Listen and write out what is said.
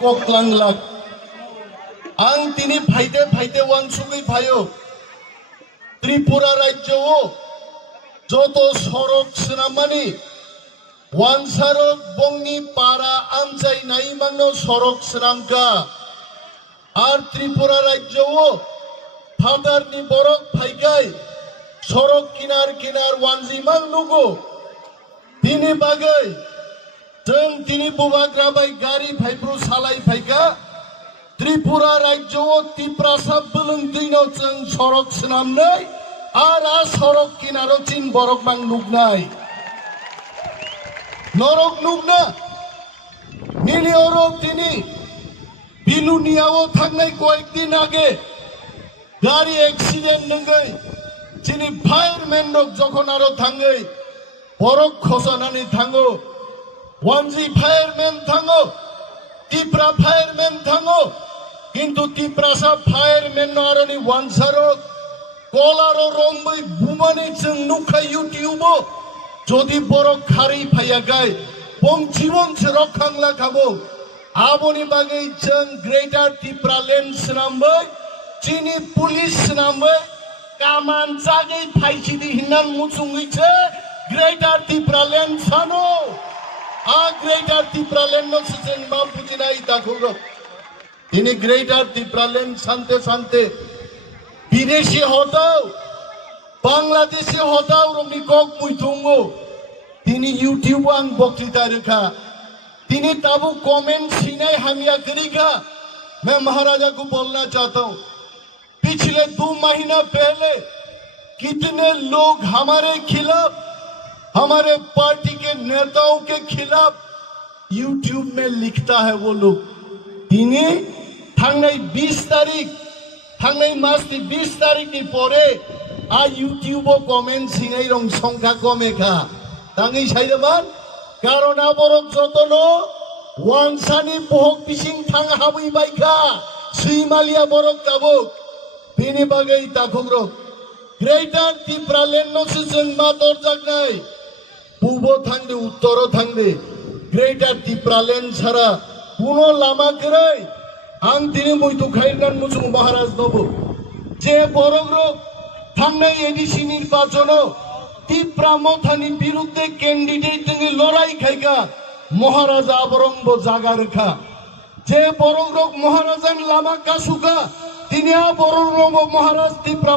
koklanglak ang tini ফাইতে ওয়ানসুগি ভাইও ত্রিপুরা রাজ্য যত সড়ক সিনামানি ওয়ান সড়ক বংনি পাড়া আমচাই নাই মানো সড়ক সিনামকা আর ত্রিপুরা রাজ্য ফাদারনি বরক ফাইগাই সড়ক কিনার কিনার ওয়ানজি মাংনুগো তিনি বাগै जों তিনি बुबाग्राबाय गारि फाइब्रु सालाय फाइगा त्रिपुरा राज्य तिप्रासाब बोलोंदैनाव जों सड़क सिनामनाय आरो सड़क किनाराव चिन बरक बां नुगनाय नरक नुगना मिनि अरब তিনি बिलुनियाव थांनाय कয়েকদিন आगे गारि एक्सिडेंट नंगै चिनि फायारमेन रक যখন आरो थाङै बरक खसानानै थाङो ওয়ানজি ফায়ারম্যান থাঙ্গো তিপ্রা ফায়ারম্যান থাঙ্গো কিন্তু তিপ্রাসা ফায়ারম্যান আরনি ওয়ানসারক কলারো রম্বই বুমানি जों नुखा ইউটিউব যদি বড় খারি ফাইয়া গায় বং জীবন সে রক্ষাংলা খাবো আবনি বাগै जों গ্রেটার তিপ্রাল্যান্ড সিনামবাই চিনি পুলিশ সিনামবাই কামান জাগै ফাইছিদি হিনান মুচুङैছে গ্রেটার তিপ্রাল্যান্ড সানো ग्रेटर तिप्रालैंड मा बुझिनाय दाखुरो তিনি গ্রেটার তিপ্রাল্যান্ড শান্তে শান্তে বিদেশি হতাও বাংলাদেশি হতাও রমি কক মুইথুঙ্গো তিনি ইউটিউব আং বক্তৃতা রেখা তিনি ताबू कमेंट सीनाय हामिया करेगा। मैं महाराजा को बोलना चाहता हूँ पिछले 2 महीना पहले कितने लोग हमारे खिलाफ हमारे पार्टी के नेताओं के खिलाफ यूट्यूब में लिखता है वो लोग তিনি थांनाय 20 तारीख थांनाय मासनि 20 तारीखनि परे आ यूट्यूब कमेंट सिङै रं संख्या कमेखा ताङै साइदमान कारण बरक जतनो वानसानि बहक बिसिं थां हाबै बायखा सैमालिया बरक गाबो बेनि बागै दाखुग्रो ग्रेटार तिप्रालैंड नसो जों मा दरजागनाय पूर्व थांदे उत्तर थांदे ग्रेटार तिप्रालैंड छाड़ा कोनो लामा गरै आं दिनै मैथु खाइरनान मुसुं महाराज नबो जे बरग्रो थांनाय एडिसि निर्वाचन तिप्रा मथानि बिरुद्धे कैंडिडेट जोंनि लड़ाई खायगा महाराजा आबरंबो जागा रेखा जे बरग्रो महाराजान लामा कासुका तिनिया बरग्रो महाराज तिप्रा